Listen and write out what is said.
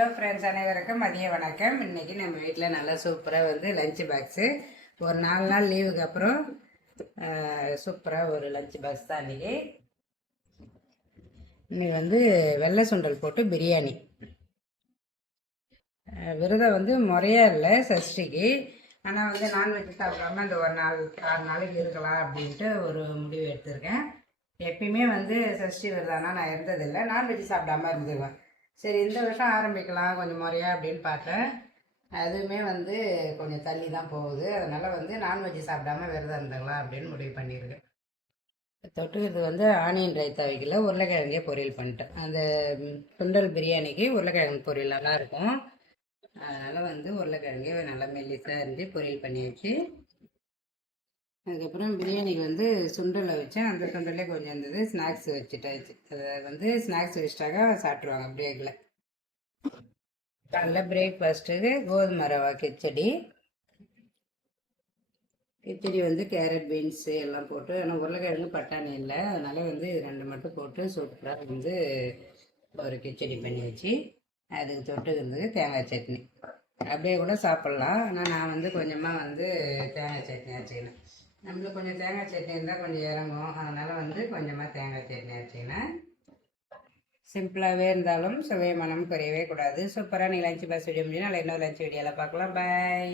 Hello friends, அனைவருக்கும் மதிய வணக்கம். இன்றைக்கி நம்ம வீட்டில் நல்லா சூப்பராக வந்து லஞ்ச் பாக்ஸு ஒரு 4 நாள் லீவுக்கு அப்புறம் சூப்பராக ஒரு லஞ்ச் பாக்ஸ் தான் இன்றைக்கி. இன்னைக்கு வந்து வெள்ளை சுண்டல் போட்டு பிரியாணி. விரதம் வந்து முறையாக இல்லை சஷ்டிக்கு, ஆனால் வந்து நான்வெஜ் சாப்பிடாம இந்த ஒரு 6 நாளைக்கு இருக்கலாம் அப்படின்ட்டு ஒரு முடிவு எடுத்திருக்கேன். எப்பயுமே வந்து சஷ்டி விரதம்னா நான் இருந்ததில்லை, நான்வெஜ் சாப்பிடாம இருந்துருவேன். சரி, இந்த வருஷம் ஆரம்பிக்கலாம் கொஞ்சம் முறையாக அப்படின்னு பார்த்தேன். அதுவுமே வந்து கொஞ்சம் தள்ளி தான் போகுது. அதனால் வந்து நான்வெஜ் சாப்பிடாம விரதம் இருந்துக்கலாம் அப்படின்னு முடிவு பண்ணியிருக்கேன். தொட்டுக்கிறது வந்து ஆனியன் ரைத்தா வைக்கல, உருளைக்கிழங்கே பொரியல் பண்ணிட்டேன். அந்த சுண்டல் பிரியாணிக்கு உருளைக்கிழங்கு பொரியல் நல்லாயிருக்கும். அதனால் வந்து உருளைக்கிழங்கே நல்லா மெல்லிசாக இருந்து பொரியல் பண்ணி வச்சு, அதுக்கப்புறம் பிரியாணிக்கு வந்து சுண்டலை வச்சேன். அந்த சுண்டலே கொஞ்சம் இருந்தது, ஸ்நாக்ஸ் வச்சுட்டாச்சு. அதை வந்து ஸ்நாக்ஸ் வச்சுட்டாக்கா சாப்பிட்ருவாங்க பிரேக்கில். காலைல பிரேக்ஃபாஸ்ட்டுக்கு கோதுமை ரவா கிச்சடி வந்து கேரட் பீன்ஸு எல்லாம் போட்டு, ஆனால் உருளைக்கிழங்கு பட்டாணி இல்லை, அதனால் வந்து இது 2 மட்டும் போட்டு சூப்பராக வந்து ஒரு கிச்சடி பண்ணி வச்சு, அதுக்கு தொட்டுக்கிறதுக்கு தேங்காய் சட்னி. அப்படியே கூட சாப்பிட்லாம், ஆனால் நான் வந்து கொஞ்சமாக வந்து தேங்காய் சட்னி அரைச்சிக்கினேன். நம்மளுக்கு கொஞ்சம் தேங்காய் சட்னி இருந்தால் கொஞ்சம் இறங்கும், அதனால் வந்து கொஞ்சமாக தேங்காய் சட்னி அரைச்சிக்கினேன். சிம்பிளாகவே இருந்தாலும் சுவை மனம் குறையவே கூடாது. சூப்பராக நீ லஞ்ச் பாக்ஸ் வீடியோ முடியும். நாளை இன்னொரு லஞ்ச் வீடியோவில் பார்க்கலாம். பாய்.